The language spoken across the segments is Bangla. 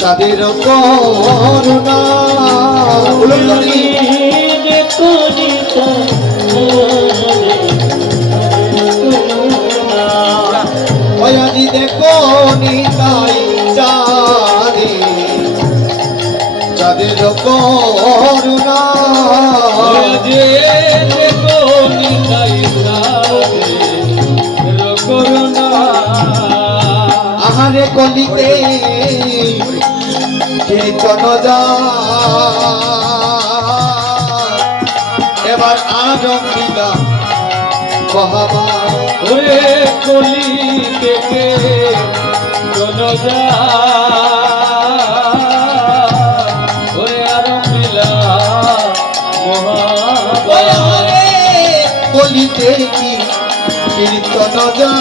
চাঁদের করুণা উলুলনি আজি দেখো নিতাই চাঁদে চাঁদের করুণা দেখো নিতাই চাঁদের করুণা আহারে কলিতে কীর্তন যা এবার আনন্দিতা কহাবা ওরে কলি থেকে চলো যা ওরে আরমিলা মহাবারে কলিতে কি কীর্তন যা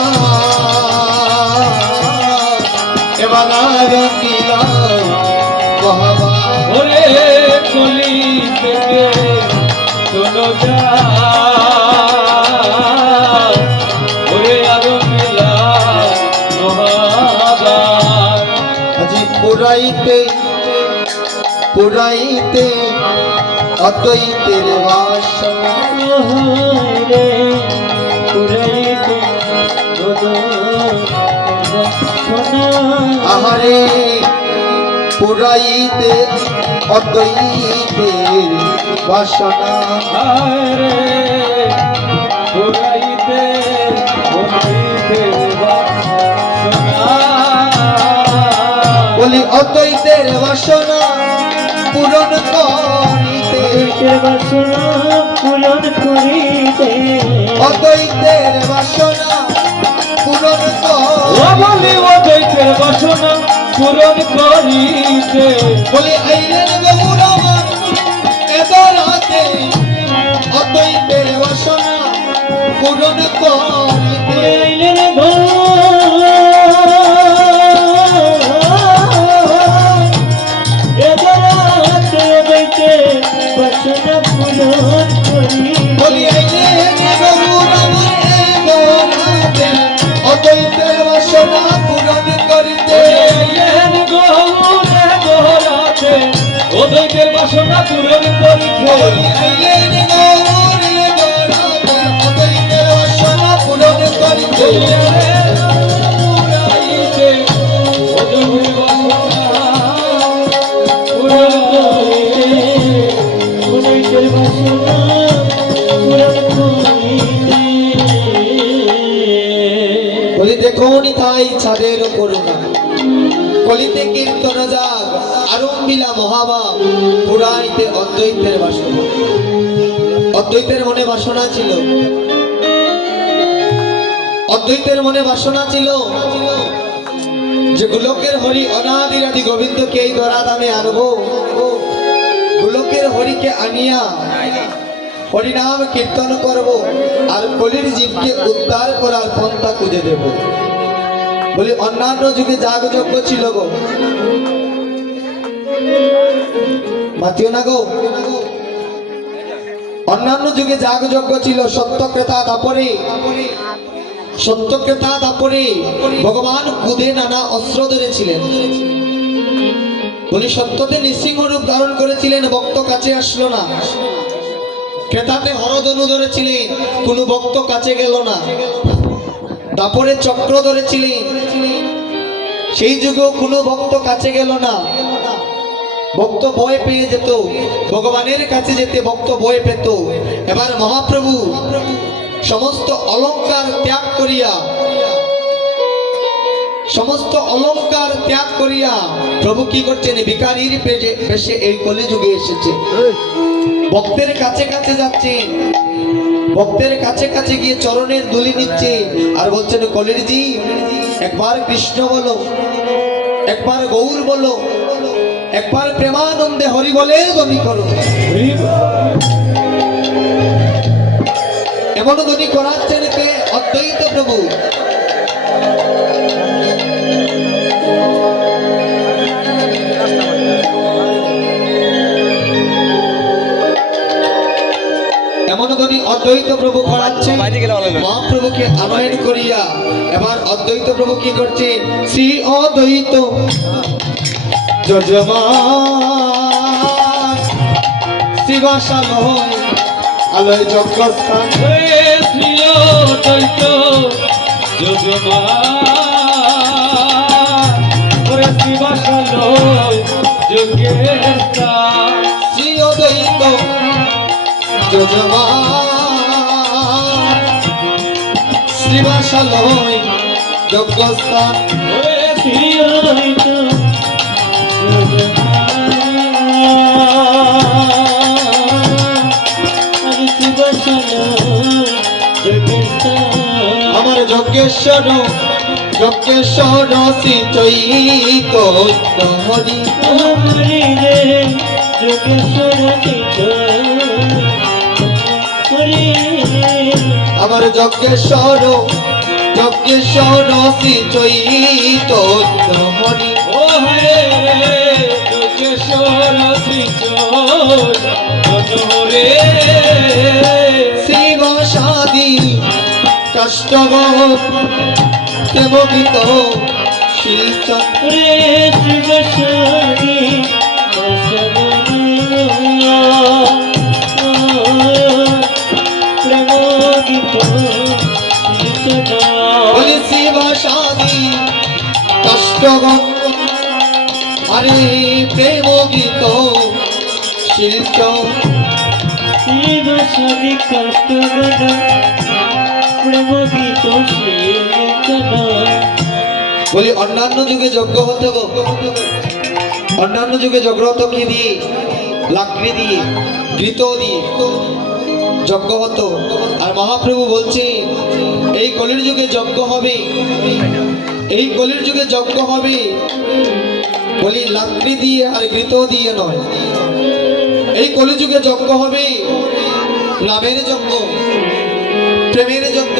এবার আনন্দিতা কহাবা ওরে কলি থেকে চলো যা ওরে আরমিলা মহাবান আজি পুরাইতে পুরাইতে অদ্বৈতের বাসনা রে পুরাইতে আহারে পুরাইতে অদ্বৈতের বাসনা রে পুরাইতে বলি অদ্বৈতের বাসনা পূরণ করিতে বাসনা পূরণ করিতে অদ্বৈতের বাসনা পূরণ বলি অদ্বৈতের বাসনা পূরণ করিতে বলি আইলেন গৌর আমার এদরাতে অদ্বৈতের বাসনা পূরণ করিতে আইলেন বাসনা পূরণ করি বলি আইলেন গৌর আমার এদরাতে অদ্বৈতের বাসনা পূরণ করিতে অদ্বৈতের বাসনা পূরণ করিতে বলি আইলেন গৌর এদরাতে অদ্বৈতের বাসনা পূরণ করিতে পুরাইতে অদ্বৈতের বাসনা পূরণ করিতে অদ্বৈতের বাসনা পূরণ করিতে বলি দেখো নিতাই চাঁদের করুণা কলিতে কীর্তন যাগ আরম্ভিলা মহাবা পুরাইতে অদ্বৈতের বাসনা অদ্বৈতের মনে বাসনা ছিল অদ্বৈতের মনে বাসনা ছিল যে গোলকের হরি অনাদিরাদি গোবিন্দকে এই ধরা দামে আনবো গোলকের হরিকে আনিয়া হরিনাম কীর্তন করব আর কলির জীবকে উদ্ধার করার পন্থা খুঁজে দেব বলি অন্যান্য যুগে যাগযজ্ঞ ছিল গো মাতিও না গো অন্যান্য যুগে যাগযজ্ঞ ছিল সত্যক্রেতা দাপরে ভগবান কুদে নানা অস্ত্র ধরেছিলেন বলি সত্যতে নৃসিংহ রূপ ধারণ করেছিলেন ভক্ত কাছে আসলো না ক্রেতাতে হরধনু ধরেছিলেন কোনো ভক্ত কাছে গেল না দাপরে চক্র ধরেছিলেন সেই যুগেও কোনো ভক্ত কাছে গেল না ভক্ত ভয় পেয়ে যেত ভগবানের কাছে যেতে ভক্ত ভয় পেত এবার মহাপ্রভু সমস্ত অলংকার ত্যাগ করিয়া প্রভু কি করছেন ভিখারির বেশে এই কলিযুগে এসেছে ভক্তের কাছে কাছে যাচ্ছেন ভক্তের কাছে কাছে গিয়ে চরণের ধুলি নিচ্ছে আর বলছেন কলির জি একবার কৃষ্ণ বলো একবার গৌর বলো একবার প্রেমানন্দে হরি বলে ধ্বনি করো এমন ধ্বনি করাচ্ছেন কে অদ্বৈত প্রভু এমন ধ্বনি অদ্বৈত প্রভু করাচ্ছে মহাপ্রভুকে আনয়ন করিয়া এবার অদ্বৈত প্রভু কি করছে শ্রী অদ্বৈত যজমান শিবাশালয় আলয় যজ্ঞস্থান হয়েছিল দৈত্য যজমান ওরে শিবাশালয় যজ্ঞের স্থান শ্রী অদ্বৈত যজমান শিবাশালয় যজ্ঞস্থান হয়েছিল দৈত্য আমার যজ্ঞেশ্বর যজ্ঞেশ্বর শ্রী চৈত হরি আমার যজ্ঞেশ্বর যজ্ঞেশ্বর শ্রী চৈত হরি ও হে যোগেশ্বর শ্রী চরে শিবসাদি কাষ্টব দেবগীত শিলচর রে শিবসারি বলি শিবসাদি কাষ্টব আরে প্রেম গীত শিলচর শিবসারি কষ্টগণ প্রেম গীত বলি অন্যান্য যুগে যজ্ঞ হতো গো অন্যান্য যুগে যজ্ঞ হতো কি দিয়ে লাকড়ি দিয়ে ঘৃত দিয়ে যজ্ঞ হতো আর মহাপ্রভু বলছে এই কলির যুগে যজ্ঞ হবে এই কলির যুগে যজ্ঞ হবে বলি লাকড়ি দিয়ে আর ঘৃত দিয়ে নয় এই কলিযুগে যজ্ঞ হবে লাভের যজ্ঞ প্রেমের যজ্ঞ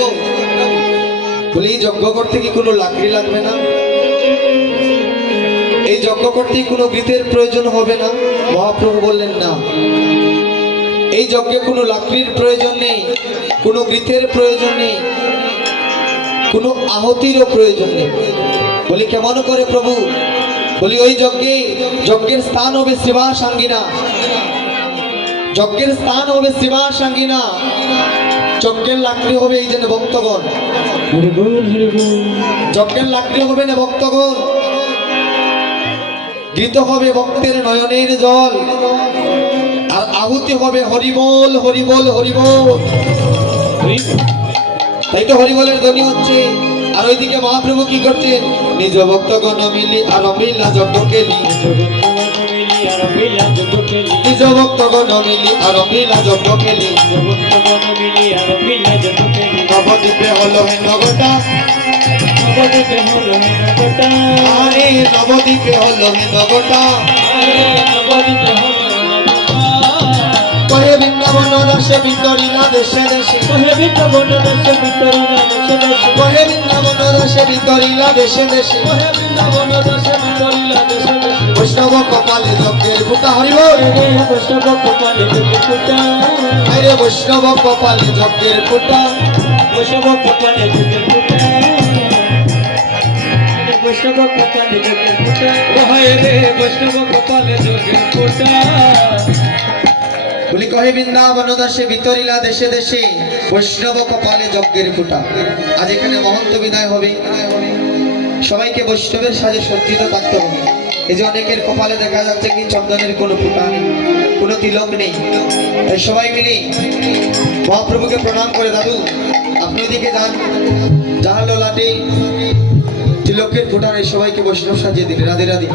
বলি এই যজ্ঞ করতে কি কোনো লাকড়ি লাগবে না এই যজ্ঞ করতে কোনো গীতের প্রয়োজন হবে না মহাপ্রভু বললেন না এই যজ্ঞে কোনো লাকড়ির প্রয়োজন নেই কোনো গীতের প্রয়োজন নেই কোনো আহতিরও প্রয়োজন নেই বলি কেমন করে প্রভু বলি ওই যজ্ঞে যজ্ঞের স্থান হবে শিবা সাঙ্গিনা যজ্ঞের স্থান হবে শিবা সাঙ্গিনা যজ্ঞের লাকড়ি হবে এই জন্য ভক্তগণ যজ্ঞের লাকড়ি হবে না ভক্তগণ গীত হবে ভক্তের নয়নের জল আর আহুতি হবে হরিবোল হরিবোল হরিবোল তাই তো হরিবোলের ধ্বনি হচ্ছে আর ওইদিকে মহাপ্রভু কি করছেন নিজ ভক্তগণ মিলি আর অমিলা যজ্ঞ কেলি নিজ ভক্তগণ মিলি আর অমিলা যজ্ঞ কেলি নবদ্বীপে হলো হে নগটা আরে নবদ্বীপে হলো হে নগটা কহে বৃন্দাবন রাসে বিতরিলা দেশে দেশে কহে বৃন্দাবন রাসে বিতরিলা দেশে দেশে বৈষ্ণব কপালে যজ্ঞের ফুটা হরিব আরে বৈষ্ণব কপালে যজ্ঞের ফুটা বলি কহে বৃন্দাবন দাসে বিতরিলা দেশে দেশে বৈষ্ণব কপালে যজ্ঞের ফুটা আজ এখানে মহন্ত বিদায় হবে সবাইকে বৈষ্ণবের সাজে সজ্জিত থাকতে হবে এই যে অনেকের কপালে দেখা যাচ্ছে কি চন্দনের কোনো ফুটা নেই কোনো তিলক নেই তাই সবাই মিলে মহাপ্রভুকে প্রণাম করে দাদু আপনি ওদিকে যান যাহা ললাটে তিলকের ফুটা নেই সবাইকে বৈষ্ণব সাজিয়ে দিন রাধে রাধে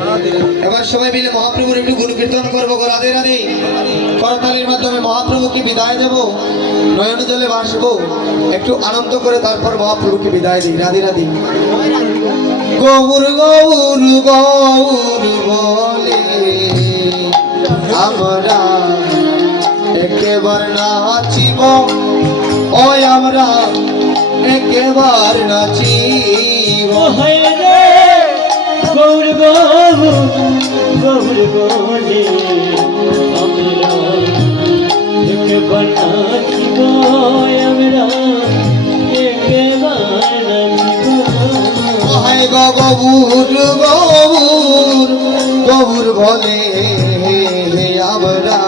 এবার সবাই মিলে মহাপ্রভুর একটু গুণ কীর্তন করবো গো রাধে রাধে করতালির মাধ্যমে মহাপ্রভুকে বিদায় দেবো নয়ন জলে ভাসবো একটু আনন্দ করে তারপর মহাপ্রভুকে বিদায় দিই রাধে রাধে গৌর গৌর গৌর বলে আমরা একেবার নাচিব ওই আমরা একেবার নাচিব গৌর গৌর গৌর বলে আমরা একবার নাচিব আমরা একবার নাচিব গৌর গৌর গৌর বলে আমরা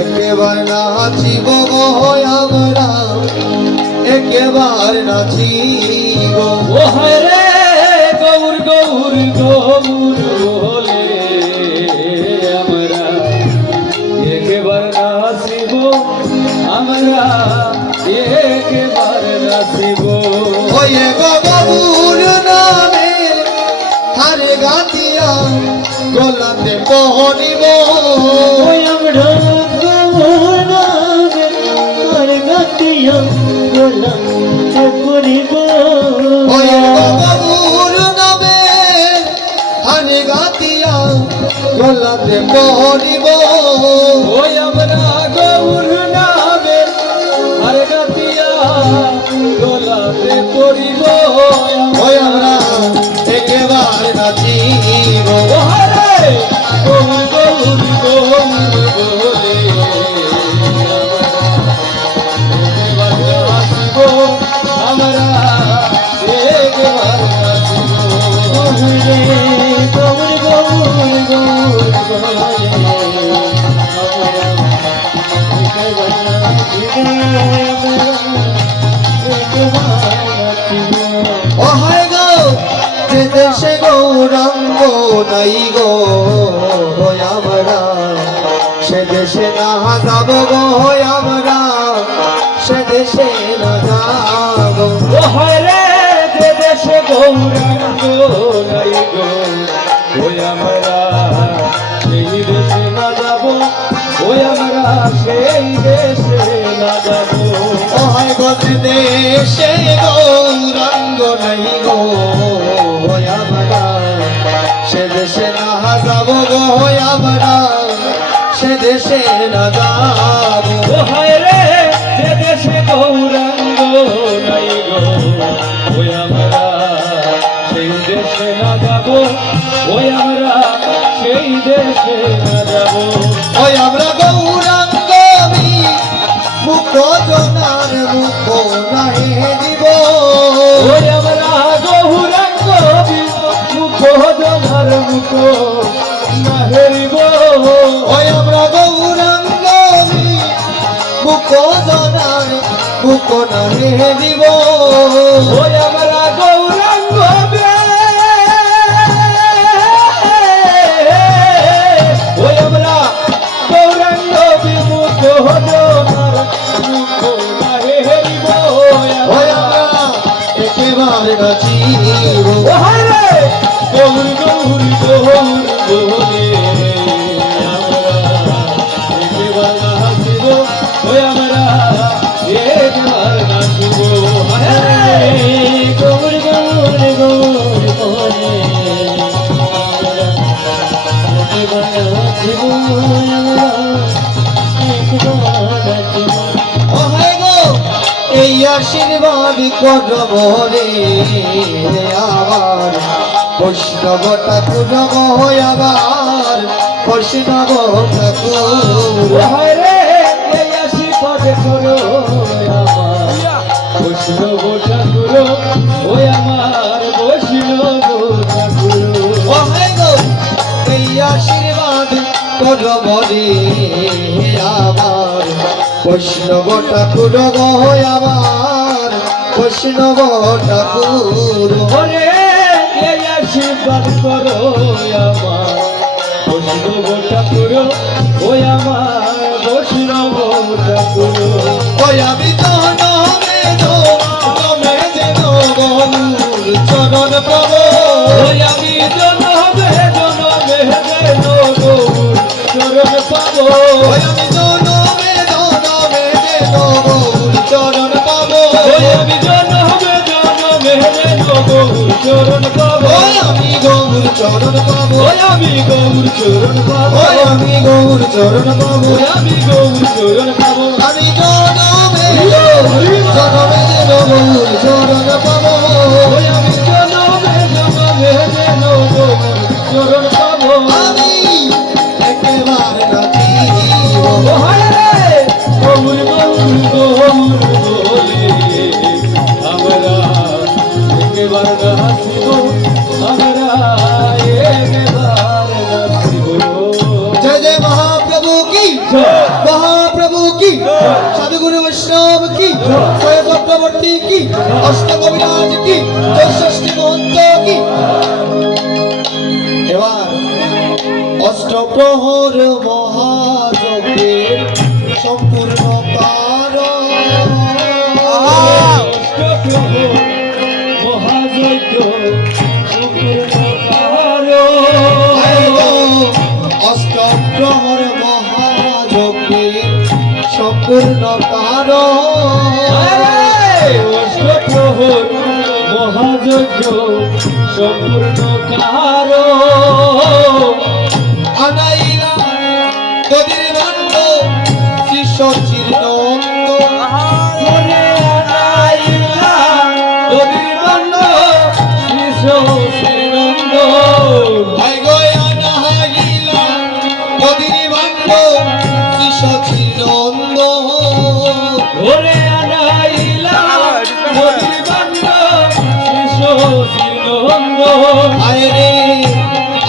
একেবার নাচিব গো আমরা একেবার নাচিব। ও হায় রে গৌর গৌর গৌর বলে আমরা একবার নাচিব, আমরা একবার নাচিব। ওই গো গৌর নামে হারে গাতিয়া গলাতে পহরিব। ওই আমরা গৌর নামে আর গাতিয়া গোলাতে পড়িব। ওই গো গৌর নামে হারে গাতিয়া গলাতে পহরিব। ওই আমরা গৌর নামে আর গাতিয়া গোলাতে পড়িব। ওই আমরা একেবার নাচিব। ও হায় রে গৌর গৌর গৌর বলে আমরা একবার নাচিব। রে গৌর গৌর গৌর বলে আমরা একবার নাচিব। ও হায় গো যে দেশে গৌরাঙ্গ নাই গো আমরা সে দেশে না যাব গো আমরা সে দেশে না যাব। ও হায় রে যে দেশে গৌরাঙ্গ নাই গো ওই আমরা সেই দেশে না যাব, ওই আমরা সেই দেশে না যাব। ও হায় গো যে দেশে গৌরাঙ্গ নাই গো আমরা সে দেশে না যাব গো আমরা সে দেশে না যাব। ও হায় রে যে দেশে গৌরাঙ্গ নাই গো ওই আমরা সেই দেশে না যাব, ওই আমরা সেই দেশে না যাব। ওই আমরা গৌরাঙ্গ মুখ জনার মুখ নাহি দিব। ওই আমরা গৌরাঙ্গ মুখ জনার মুখ না হেরিব। ওই আমরা গৌরাঙ্গ মুখ জনার মুখ নাহি দিব। ওই আমরা গৌরাঙ্গ ওই আমরা গৌরাঙ্গ মুখ জনার মুখ না হেরিব। ওই আমরা একেবার নাচিব। ও হায় রে গৌর গৌর গৌর বলে আমরা একবার নাচিব, ওই আমরা একবার নাচিব। হায় রে গৌর গৌর গৌর বলে আমরা একবার নাচিব, আমরা একবার নাচিব। ও হায় গো এই আশীর্বাদ করব রে আবার বৈষ্ণব ঠাকুর আবার বৈষ্ণব ঠাকুর। ও হায় রে এই আশীর্বাদ করো আমার বৈষ্ণব ঠাকুর, ওই আমার বৈষ্ণব ঠাকুর। ও হায় গো এই আশীর্বাদ করব রে আবার বৈষ্ণব ঠাকুর আবার বৈষ্ণব ঠাকুর। ওরে এই আশীর্বাদ করো আমার বৈষ্ণব ঠাকুর, ওই আমার বৈষ্ণব ঠাকুর। ওই আমি জনমে জনমে যেন গৌর চরণ পাব। ওই আমি জনমে জনমে যেন গৌর চরণ পাব। ওই আমি জনমে জনমে যেন গৌর চরণ পাব। ওই আমি জনমে জনমে যেন গৌর চরণ পাব। ওই আমি গৌর চরণ পাব। ওই আমি গৌর চরণ পাব। ওই আমি গৌর চরণ পাব। ওই আমি গৌর চরণ পাব। আমি জনমে জনমে যেন গৌর চরণ পাব। ওই আমি জনমে জনমে যেন গৌর চরণ পাব। আমি একেবার নাচিব। ও হায় রে গৌর গৌর গৌর বলে আমরা একবার নাচিব, আমরা একবার কি, অষ্টকবিরাজ কি, চৌষষ্ঠী মহন্ত কি। এবার অষ্টপ্রহর মহাযজ্ঞের সম্পূর্ণ কারণ। মহাযজ্ঞ সম্পূর্ণ অষ্টপ্রহর মহাযজ্ঞের সম্পূর্ণ কারণ। অষ্টপ্রহর মহাযজ্ঞ সম্পূর্ণ কারণ। আনাইলা নদীর বান্ধ শিষ্য চিরনন্দ। মনে আনাইলা নদীর বান্ধ শিষ্য শ্রীনন্দ। ভাই গো আনাইলা নদীর বান্ধ শিষ্য চিরনন্দ। ওরে আনাইলা নদীর বান্ধ শিষ্য শ্রীনন্দ। আরে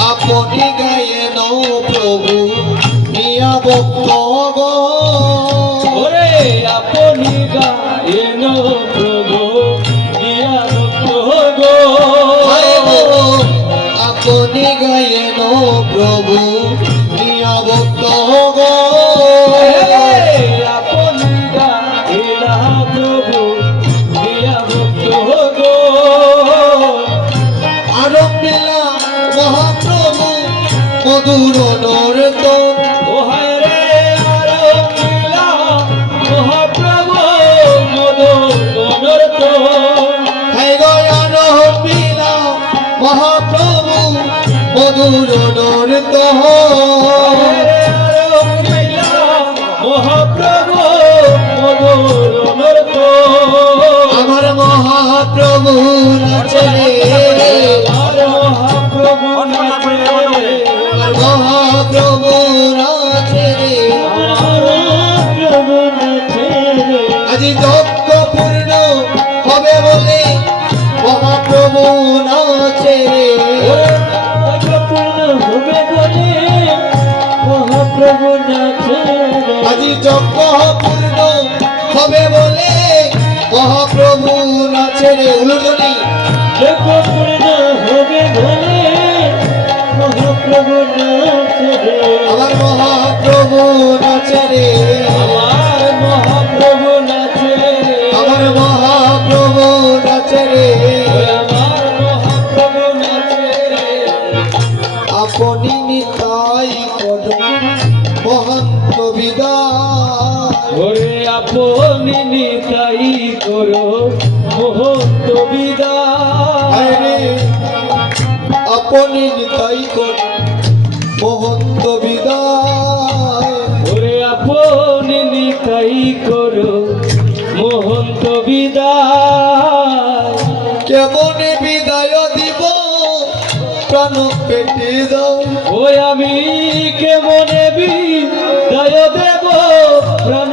আপনি গায়েন প্রভু নিয়া ভক্ত। ওরে আপনি গায়েন প্রভু দিয়া ভক্ত গো। আপনি গায়েন প্রভু নিয়া ভক্ত। আপনি গাইলা প্রভু দিয়া ভক্ত গো। আরম্ভিলা মহাপ্রভু মধুর নর্তন। ওহায় রে আরম্ভিলা মহাপ্রভু মধুর নর্তন। হে গো আরম্ভিলা মহাপ্রভু মধুর নর্তন। মহাপ্রভু মধুর নর্তন। আমার মহাপ্রভু নাচে রে, আর মহাপ্রভু নাচে রে। আমার মহাপ্রভু নাচে রে। আর মহাপ্রভু নাচে রে। আজি যজ্ঞ পূর্ণ হবে বলে মহাপ্রভু নাচে রে। পূর্ণ হবে বলে মহাপ্রভু নাচে রে। আজি যজ্ঞ পূর্ণ হবে বলে মহাপ্রভু নাচে রে। উলুধনি পূর্ণ হবে বলে মহাপ্রভু নাচে রে। আমার মহাপ্রভু নাচে রে। আমার মহাপ্রভু নাচে রে। আমার মহাপ্রভু নাচে রে। আমার মহাপ্রভু নাচে রে। আপনি নিতাই কর মহান্ত বিদায়। ওরে আপনি নিতাই করো মহন্ত বিদায়। আরে আপনি নিতাই কর মহন্ত বিদায়। ওরে আপনি নিতাই করো মহন্ত বিদায়। কেমনে বিদায় দিব প্রাণ পেটে দাও। ওই আমি কেমনে বিদায় দেব প্রাণ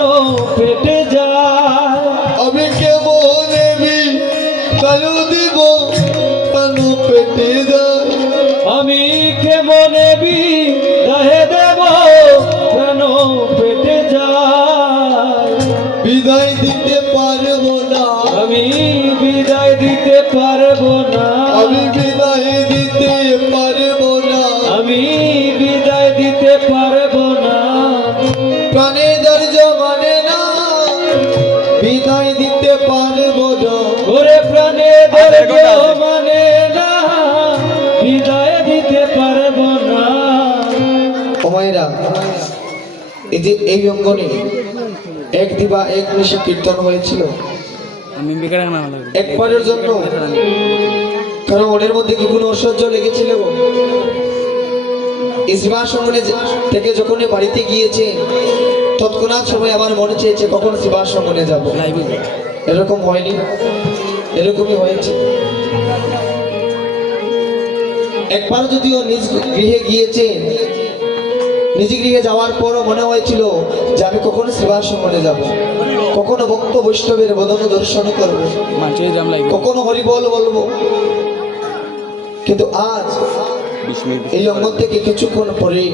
পেটে যায়। আমি কেমনে বিদায় দিব প্রাণ পেটে দাও। আমি কেমনে বিদায় দেব প্রাণ পেটে যায়। বিদায় দিতে পারবো না, আমি বিদায় দিতে পারবো না। আমি বিদায় দিতে পারবো না। আমি বিদায় দিতে পারবো না। প্রাণে ধৈর্য মানে না, বিদায় দিতে পারবো না। ওরে প্রাণে ধৈর্য মানে না, বিদায় দিতে পারবো না। ওমাইরা এই যে এই অঙ্গনে এক দিবা এক নিশে কীর্তন হয়েছিল একবারের জন্য। কারণ মনের মধ্যে কি কোনো ঐশ্বর্য লেগেছিল? শিবার সঙ্গনে থেকে যখন বাড়িতে গিয়েছে তৎক্ষণাৎ সময় আমার মনে চেয়েছে কখন শিবার সঙ্গনে যাব। এরকম হয়নি, এরকমই হয়েছে। একবার যদিও নিজ গৃহে গিয়েছে, নিজ গৃহে যাওয়ার পরও মনে হয়েছিল যে আমি কখনো শিবার সঙ্গনে যাব, কখনো ভক্ত বৈষ্ণবের বদন দর্শন করব, কখনো হরিবল বলবো। কিন্তু আজ এই অঙ্গন থেকে কিছুক্ষণ পরে